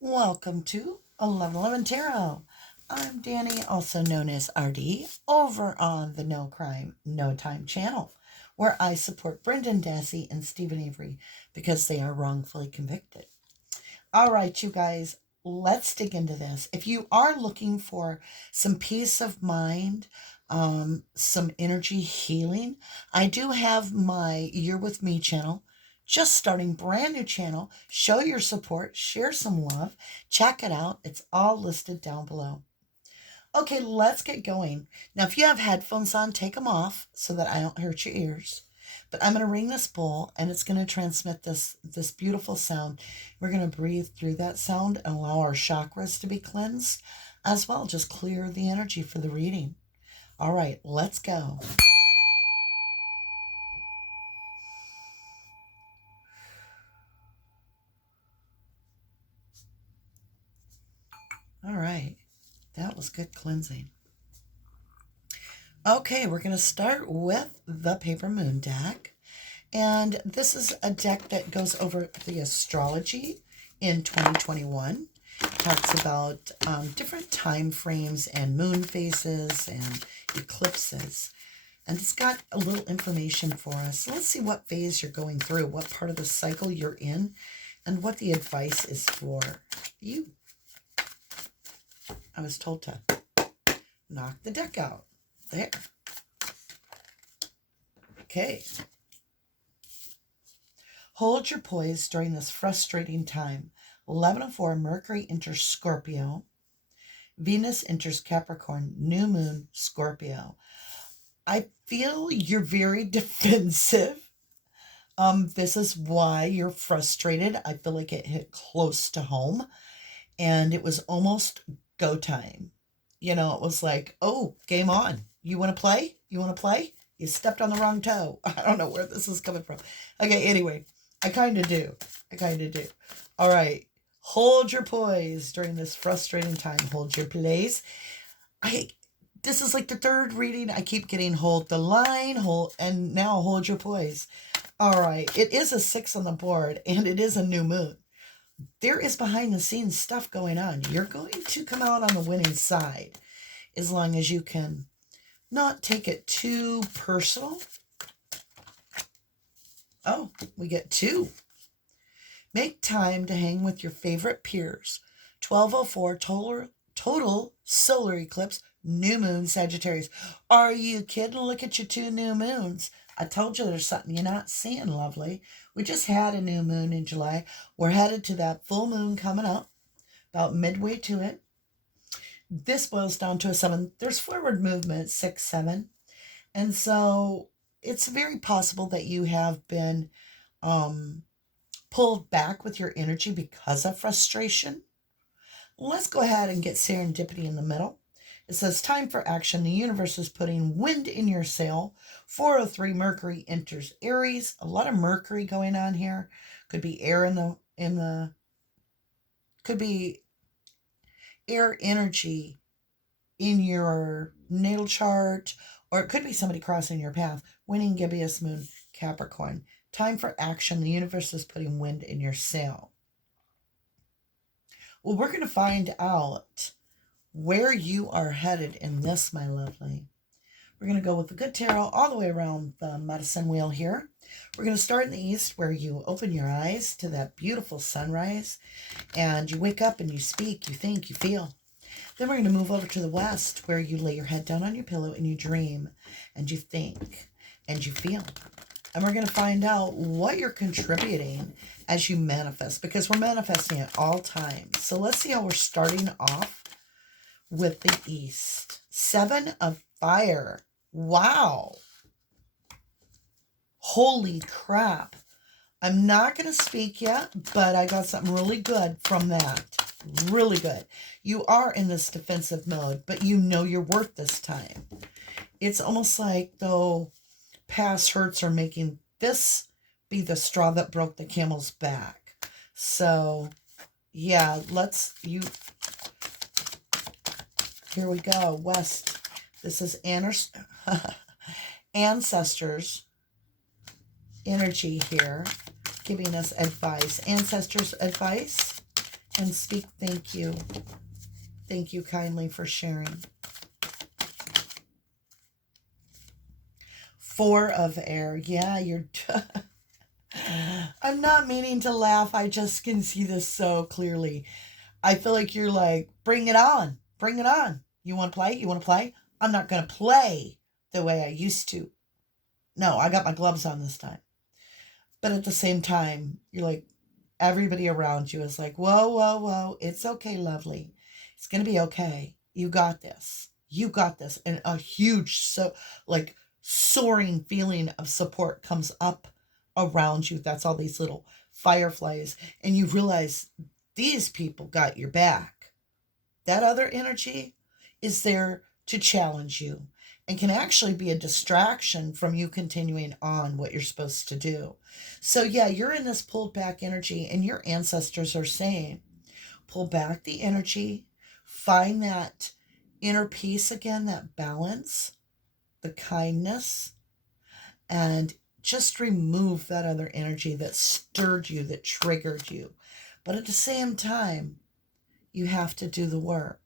Welcome to 1111 Tarot. I'm Danny, also known as RD, over on the No Crime, No Time channel, where I support Brendan Dassey and Stephen Avery because they are wrongfully convicted. All right, you guys, let's dig into this. If you are looking for some peace of mind, some energy healing, I do have my You're With Me channel, just starting, brand new channel. Show your support, share some love, check it out. It's all listed down below. Okay, let's get going. Now, if you have headphones on, take them off so that I don't hurt your ears. But I'm going to ring this bowl and it's going to transmit this beautiful sound. We're going to breathe through that sound and allow our chakras to be cleansed as well. Just clear the energy for the reading. All right, let's go. All right, that was good cleansing. Okay, we're going to start with the Paper Moon deck. And this is a deck that goes over the astrology in 2021. Talks about different time frames and moon phases and eclipses. And it's got a little information for us. Let's see what phase you're going through, what part of the cycle you're in, and what the advice is for you. I was told to knock the deck out. There. Okay. Hold your poise during this frustrating time. 11:04, Mercury enters Scorpio. Venus enters Capricorn. New moon, Scorpio. I feel you're very defensive. This is why you're frustrated. I feel like it hit close to home. And it was almost go time. You know, it was like, oh, game on. You want to play? You want to play? You stepped on the wrong toe. I don't know where this is coming from. Okay, anyway, I kind of do. All right. Hold your poise during this frustrating time. Hold your place. This is like the third reading. I keep getting hold the line, and now hold your poise. All right. It is a 6 on the board, and it is a new moon. There is behind the scenes stuff going on. You're going to come out on the winning side as long as you can not take it too personal. Oh, we get 2. Make time to hang with your favorite peers. 12:04, total solar eclipse, new moon, Sagittarius. Are you kidding? Look at your 2 new moons. I told you there's something you're not seeing, lovely. We just had a new moon in July. We're headed to that full moon coming up, about midway to it. This boils down to a 7. There's forward movement, 6, 7. And so it's very possible that you have been pulled back with your energy because of frustration. Let's go ahead and get serendipity in the middle. It says, time for action. The universe is putting wind in your sail. 4:03, Mercury enters Aries. A lot of Mercury going on here. Could be air could be air energy in your natal chart, or it could be somebody crossing your path. Winning gibbous moon, Capricorn. Time for action. The universe is putting wind in your sail. Well, we're going to find out where you are headed in this, my lovely. We're going to go with the good tarot all the way around the medicine wheel here. We're going to start in the east, where you open your eyes to that beautiful sunrise and you wake up and you speak, you think, you feel. Then we're going to move over to the west, where you lay your head down on your pillow and you dream and you think and you feel. And we're going to find out what you're contributing as you manifest, because we're manifesting at all times. So let's see how we're starting off with the east. 7 of fire. Wow. Holy crap. I'm not going to speak yet, but I got something really good from that. Really good. You are in this defensive mode, but you know your worth this time. It's almost like, though, past hurts are making this be the straw that broke the camel's back. So, yeah, here we go. West. This is ancestors energy here, giving us advice. Ancestors advice. and speak thank you. Thank you kindly for sharing. 4 of air. Yeah, you're... I'm not meaning to laugh. I just can see this so clearly. I feel like you're like, bring it on. Bring it on. You want to play? You want to play? I'm not going to play the way I used to. No, I got my gloves on this time. But at the same time, you're like, everybody around you is like, whoa, whoa, whoa. It's okay, lovely. It's going to be okay. You got this. You got this. And a huge, soaring feeling of support comes up around you. That's all these little fireflies. And you realize these people got your back. That other energy is there to challenge you and can actually be a distraction from you continuing on what you're supposed to do. So yeah, you're in this pulled back energy, and your ancestors are saying, pull back the energy, find that inner peace again, that balance, the kindness, and just remove that other energy that stirred you, that triggered you. But at the same time, you have to do the work.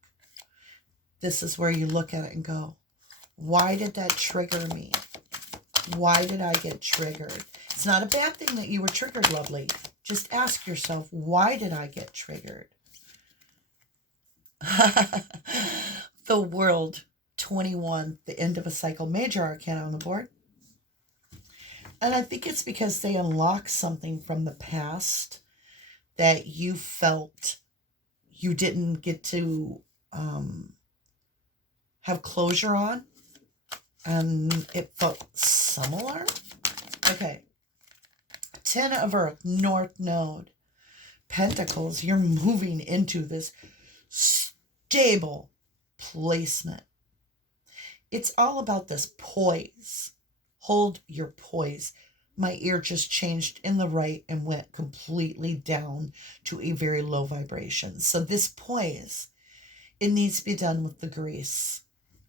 This is where you look at it and go, why did that trigger me? Why did I get triggered? It's not a bad thing that you were triggered, lovely. Just ask yourself, why did I get triggered? The World, 21, the end of a cycle, major arcana on the board. And I think it's because they unlock something from the past that you felt you didn't get to have closure on. And it felt similar. Okay. 10 of Earth, North Node. Pentacles, you're moving into this stable placement. It's all about this poise. Hold your poise. My ear just changed in the right and went completely down to a very low vibration. So this poise, it needs to be done with the grace.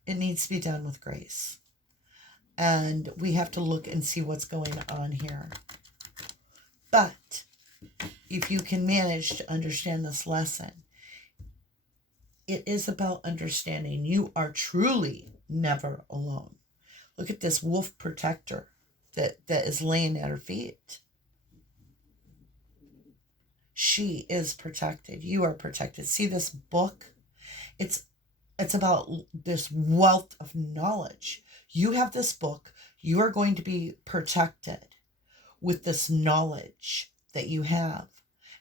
It needs to be done with grace. And we have to look and see what's going on here. But if you can manage to understand this lesson, it is about understanding you are truly never alone. Look at this wolf protector that is laying at her feet. She is protected. You are protected. See this book? It's about this wealth of knowledge. You have this book. You are going to be protected with this knowledge that you have.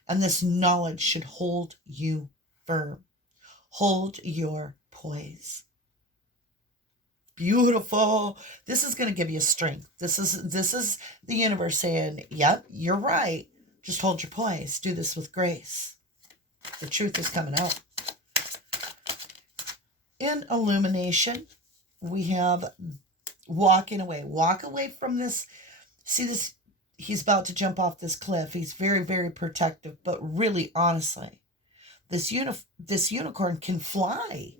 And this knowledge should hold you firm. Hold your poise. Beautiful. This is going to give you strength. This is the universe saying, yep, you're right. Just hold your poise. Do this with grace. The truth is coming out. In illumination, we have walking away. Walk away from this. See this? He's about to jump off this cliff. He's very, very protective. But really, honestly, this unicorn can fly.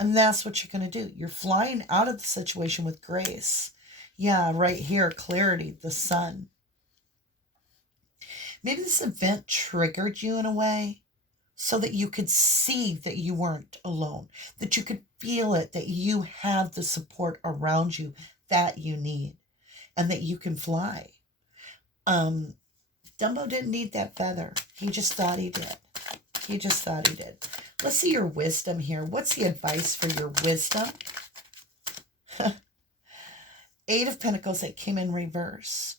And that's what you're going to do. You're flying out of the situation with grace. Yeah, right here, clarity, the sun. Maybe this event triggered you in a way so that you could see that you weren't alone, that you could feel it, that you have the support around you that you need, and that you can fly. Dumbo didn't need that feather. He just thought he did. He just thought he did. Let's see your wisdom here. What's the advice for your wisdom? 8 of Pentacles that came in reverse.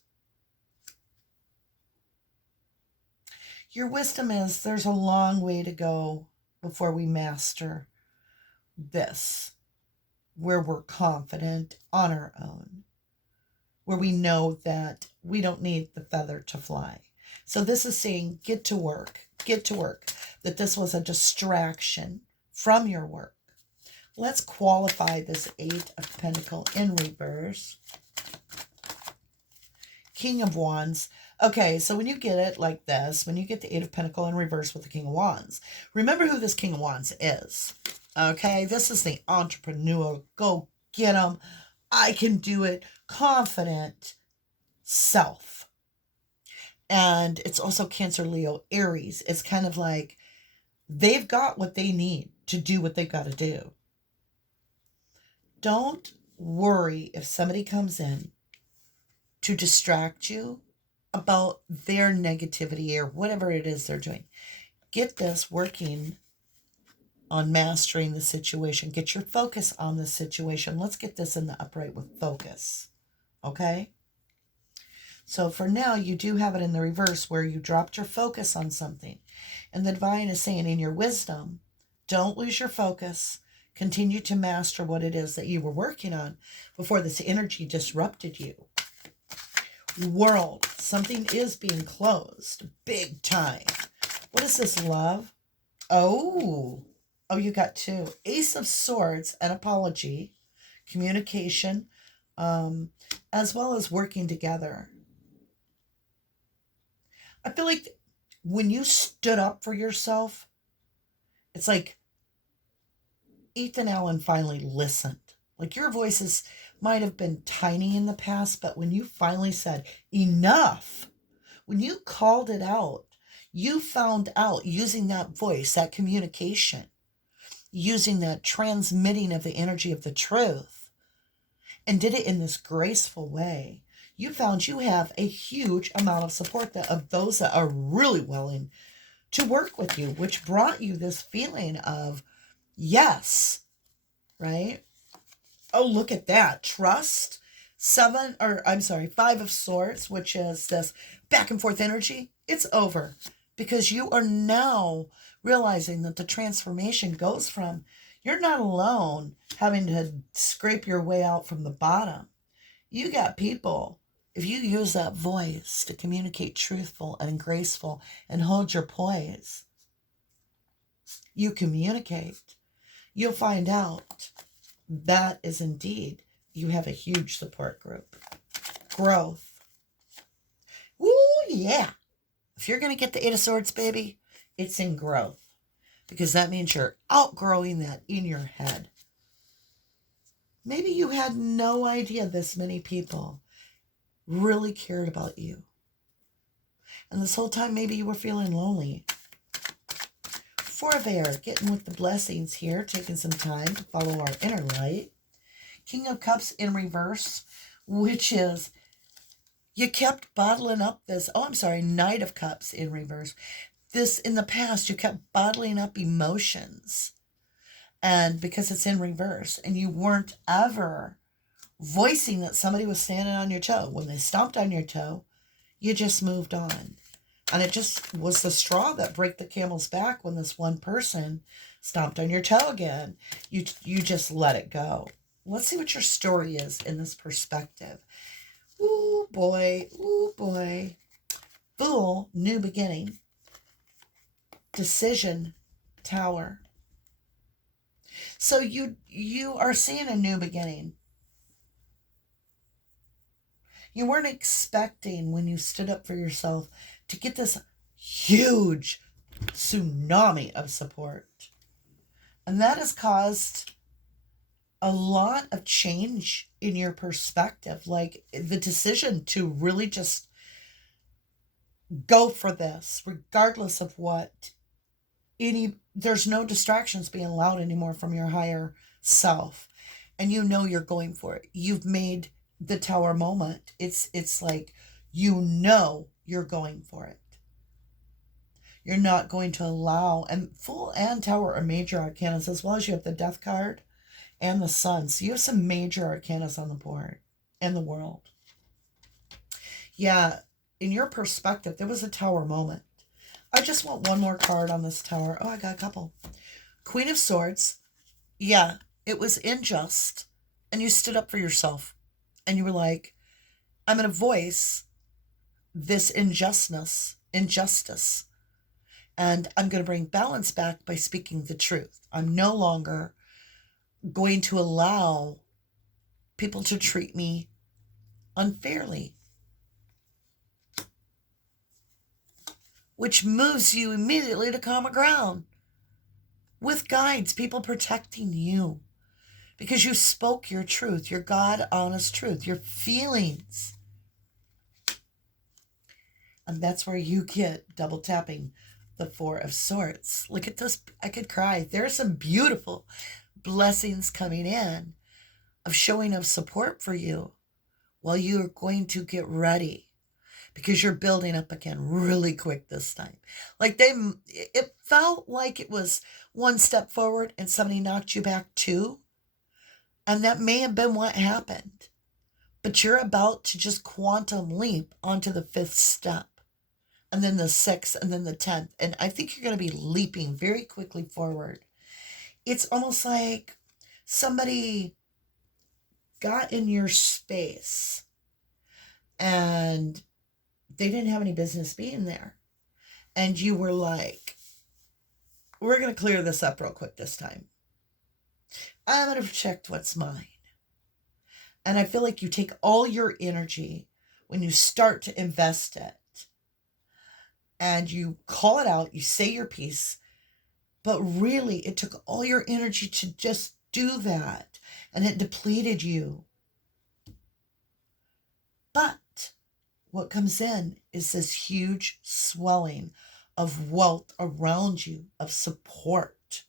Your wisdom is there's a long way to go before we master this, where we're confident on our own, where we know that we don't need the feather to fly. So this is saying get to work, that this was a distraction from your work. Let's qualify this 8 of Pentacles in reverse. King of Wands. Okay, so when you get it like this, when you get the 8 of Pentacles in reverse with the King of Wands, remember who this King of Wands is. Okay, this is the entrepreneur. Go get them. I can do it. Confident self. And it's also Cancer, Leo, Aries. It's kind of like they've got what they need to do what they've got to do. Don't worry if somebody comes in to distract you about their negativity or whatever it is they're doing. Get this working on mastering the situation. Get your focus on the situation. Let's get this in the upright with focus. Okay? So for now, you do have it in the reverse where you dropped your focus on something. And the divine is saying in your wisdom, don't lose your focus. Continue to master what it is that you were working on before this energy disrupted you. World, something is being closed. Big time. What is this, love? Oh, you got two. Ace of Swords and apology, communication, as well as working together. I feel like when you stood up for yourself, it's like Ethan Allen finally listened. Like your voices might have been tiny in the past, but when you finally said enough, when you called it out, you found out using that voice, that communication, using that transmitting of the energy of the truth, and did it in this graceful way. You found you have a huge amount of support of those that are really willing to work with you, which brought you this feeling of yes, right? Oh, look at that. Trust. 5 of Swords, which is this back and forth energy. It's over because you are now realizing that the transformation goes from you're not alone having to scrape your way out from the bottom. You got people. If you use that voice to communicate truthful and graceful and hold your poise, you communicate. You'll find out that is indeed, you have a huge support group. Growth. Woo, yeah. If you're going to get the 8 of Swords, baby, it's in growth. Because that means you're outgrowing that in your head. Maybe you had no idea this many people really cared about you. And this whole time, maybe you were feeling lonely. 4 of Air, getting with the blessings here, taking some time to follow our inner light. King of Cups in reverse, which is you kept bottling up this, Knight of Cups in reverse. This, in the past, you kept bottling up emotions. And because it's in reverse, and you weren't ever voicing that somebody was standing on your toe. When they stomped on your toe, you just moved on. And it just was the straw that broke the camel's back when this one person stomped on your toe again. You just let it go. Let's see what your story is in this perspective. Ooh, boy. Ooh, boy. Fool, new beginning. Decision, Tower. So you are seeing a new beginning. You weren't expecting when you stood up for yourself to get this huge tsunami of support. And that has caused a lot of change in your perspective. Like the decision to really just go for this, regardless of what there's no distractions being allowed anymore from your higher self. And you know you're going for it. You've made the Tower moment. It's like, you know you're going for it. You're not going to allow, and Fool and Tower are major arcanas, as well as you have the Death card and the Sun. So you have some major arcanas on the board and the World. Yeah, in your perspective, there was a Tower moment. I just want one more card on this Tower. Oh, I got a couple. Queen of Swords. Yeah, it was unjust. And you stood up for yourself. And you were like, I'm going to voice this injustice. And I'm going to bring balance back by speaking the truth. I'm no longer going to allow people to treat me unfairly. Which moves you immediately to common ground. With guides, people protecting you. Because you spoke your truth, your God-honest truth, your feelings. And that's where you get double tapping the Four of Swords. Look at this. I could cry. There are some beautiful blessings coming in of showing of support for you while you're going to get ready, because you're building up again really quick this time. Like it felt like it was one step forward and somebody knocked you back two. And that may have been what happened. But you're about to just quantum leap onto the fifth step, and then the sixth, and then the 10th. And I think you're going to be leaping very quickly forward. It's almost like somebody got in your space and they didn't have any business being there. And you were like, we're going to clear this up real quick this time. I'm going to protect what's mine. And I feel like you take all your energy when you start to invest it and you call it out, you say your piece, but really it took all your energy to just do that, and it depleted you. But what comes in is this huge swelling of wealth around you, of support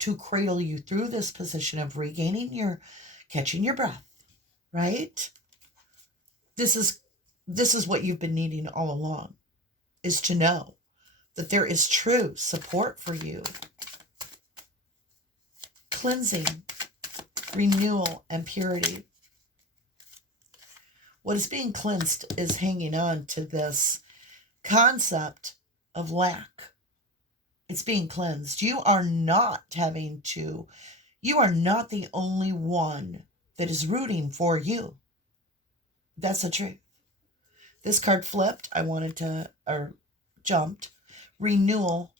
to cradle you through this position of catching your breath, right? This is what you've been needing all along, is to know that there is true support for you. Cleansing, renewal, and purity. What is being cleansed is hanging on to this concept of lack. It's being cleansed. You are not the only one that is rooting for you. That's the truth. This card flipped. Jumped. Renewal,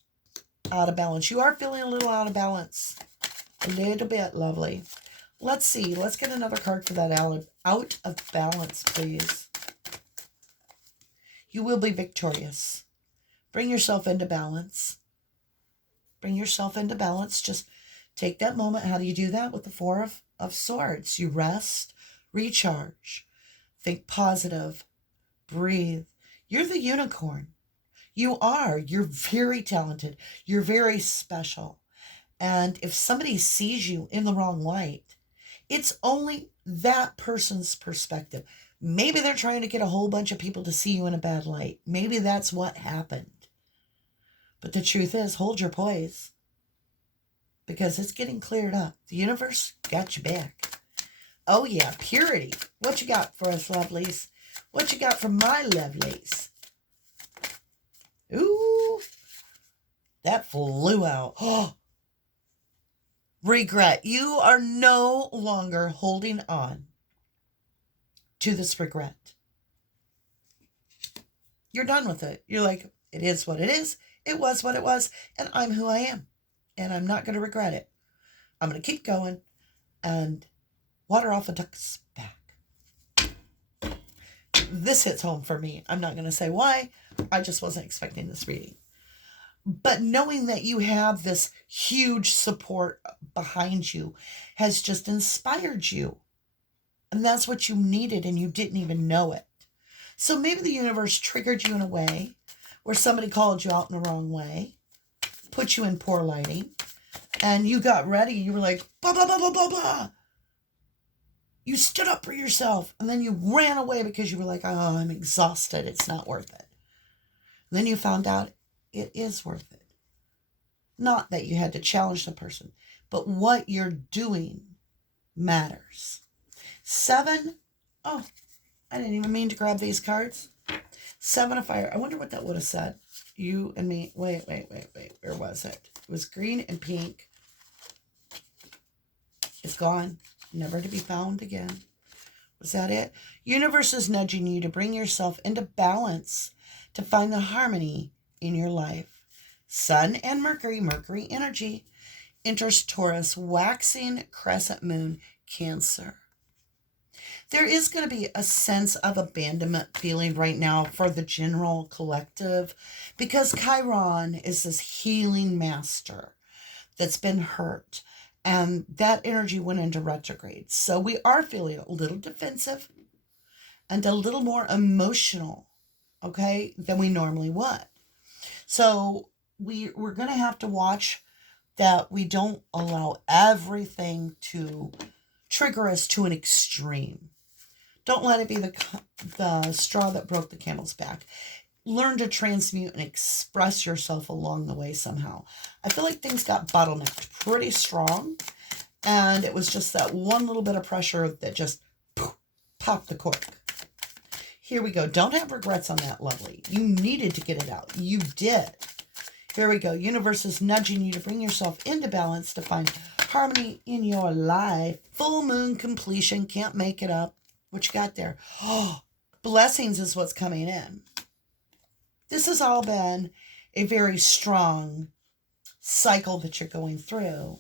out of balance. You are feeling a little out of balance. A little bit, lovely. Let's see. Let's get another card for that out of balance, please. You will be victorious. Bring yourself into balance. Bring yourself into balance. Just take that moment. How do you do that? With the Four of Swords. You rest, recharge, think positive, breathe. You're the unicorn. You're very talented. You're very special. And if somebody sees you in the wrong light, it's only that person's perspective. Maybe they're trying to get a whole bunch of people to see you in a bad light. Maybe that's what happened. But the truth is, hold your poise, because it's getting cleared up. The universe got you back. Oh yeah, purity. What you got for us, lovelies? What you got for my lovelies? Ooh, that flew out. Oh, regret. You are no longer holding on to this regret. You're done with it. You're like, it is what it is. It was what it was. And I'm who I am. And I'm not going to regret it. I'm going to keep going and water off a duck's back. This hits home for me. I'm not going to say why. I just wasn't expecting this reading. But knowing that you have this huge support behind you has just inspired you. And that's what you needed, and you didn't even know it. So maybe the universe triggered you in a way where somebody called you out in the wrong way, put you in poor lighting, and you got ready. You were like, blah, blah, blah, blah, blah, blah. You stood up for yourself, and then you ran away because you were like, oh, I'm exhausted. It's not worth it. And then you found out it is worth it. Not that you had to challenge the person, but what you're doing matters. 7. Oh, I didn't even mean to grab these cards. 7 of fire. I wonder what that would have said. You and me. Wait. Where was it? It was green and pink. It's gone. Never to be found again. Was that it? Universe is nudging you to bring yourself into balance, to find the harmony in your life. Sun and Mercury energy, enters Taurus, waxing crescent moon, Cancer. There is going to be a sense of abandonment feeling right now for the general collective, because Chiron is this healing master that's been hurt, and that energy went into retrograde. So we are feeling a little defensive and a little more emotional okay, than we normally would. So we're going to have to watch that we don't allow everything to trigger us to an extreme. Don't let it be the straw that broke the camel's back. Learn to transmute and express yourself along the way somehow. I feel like things got bottlenecked pretty strong, and it was just that one little bit of pressure that just popped the cork. Here we go. Don't have regrets on that, lovely. You needed to get it out. You did. Here we go. Universe is nudging you to bring yourself into balance, to find harmony in your life. Full moon completion. Can't make it up. What you got there? Oh, blessings is what's coming in. This has all been a very strong cycle that you're going through.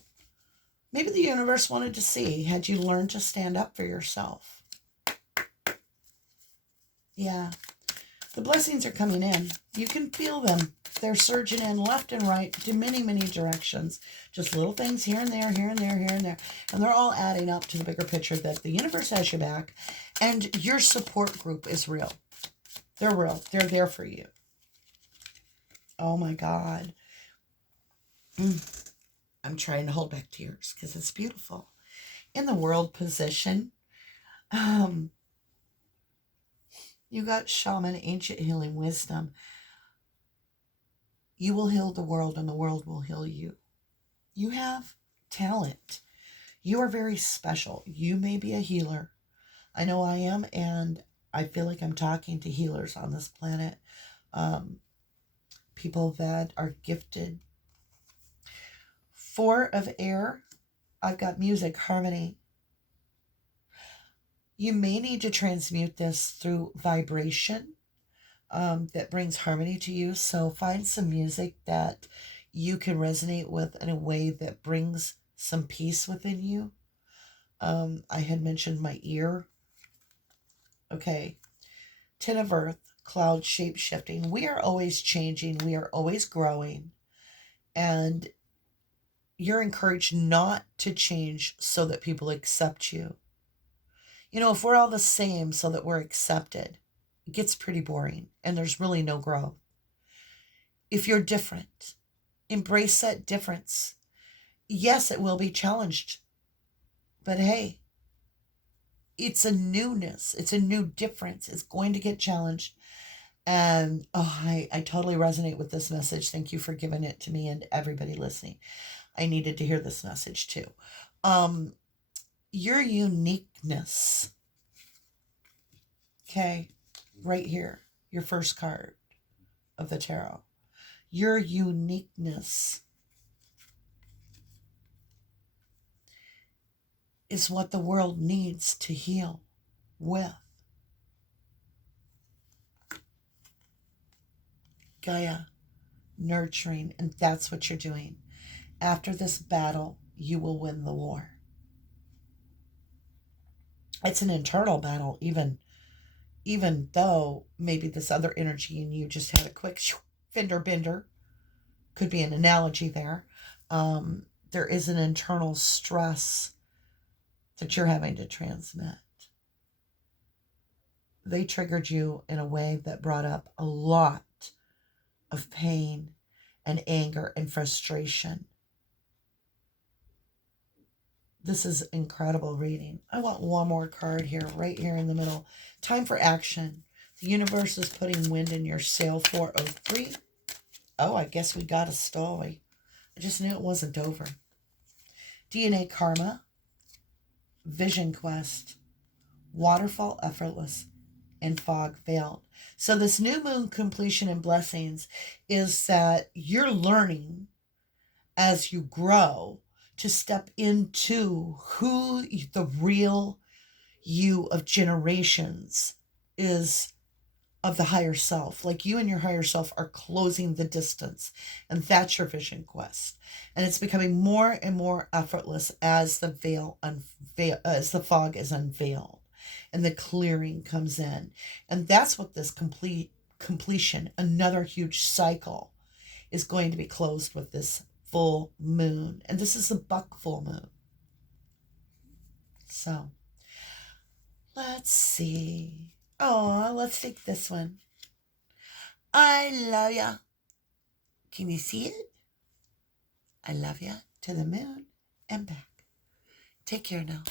Maybe the universe wanted to see, had you learned to stand up for yourself? Yeah. The blessings are coming in. You can feel them. They're surging in left and right to many, many directions. Just little things here and there, here and there, here and there. And they're all adding up to the bigger picture that the universe has your back and your support group is real. They're real. They're there for you. Oh my God. I'm trying to hold back tears because it's beautiful. In the world position, you got shaman, ancient healing wisdom. You will heal the world and the world will heal you. You have talent. You are very special. You may be a healer. I know I am, and I feel like I'm talking to healers on this planet. People that are gifted. 4 of air. I've got music, harmony. You may need to transmute this through vibration that brings harmony to you. So find some music that you can resonate with in a way that brings some peace within you. I had mentioned my ear. Okay. 10 of earth, cloud shape shifting. We are always changing. We are always growing. And you're encouraged not to change so that people accept you. You know, if we're all the same so that we're accepted, it gets pretty boring and there's really no growth. If you're different, embrace that difference. Yes, it will be challenged, but hey, it's a newness. It's a new difference. It's going to get challenged. And I totally resonate with this message. Thank you for giving it to me and everybody listening. I needed to hear this message too. Your uniqueness. Okay, right here, your first card of the tarot. Your uniqueness is what the world needs to heal with. Gaia, nurturing, and that's what you're doing. After this battle, you will win the war. It's an internal battle, even though maybe this other energy in you just had a quick fender bender. Could be an analogy there. There is an internal stress that you're having to transmit. They triggered you in a way that brought up a lot of pain and anger and frustration. This is incredible reading. I want one more card here, right here in the middle. Time for action. The universe is putting wind in your sail. 403. Oh, I guess we got a story. I just knew it wasn't over. DNA karma. Vision quest. Waterfall effortless. And fog veiled. So this new moon completion and blessings is that you're learning as you grow to step into who the real you of generations is, of the higher self. Like you and your higher self are closing the distance, and that's your vision quest. And it's becoming more and more effortless as as the fog is unveiled and the clearing comes in. And that's what this completion, another huge cycle, is going to be closed with this full moon. And this is the buck full moon. So let's see. Oh, let's take this one. I love ya. Can you see it? I love ya to the moon and back. Take care now.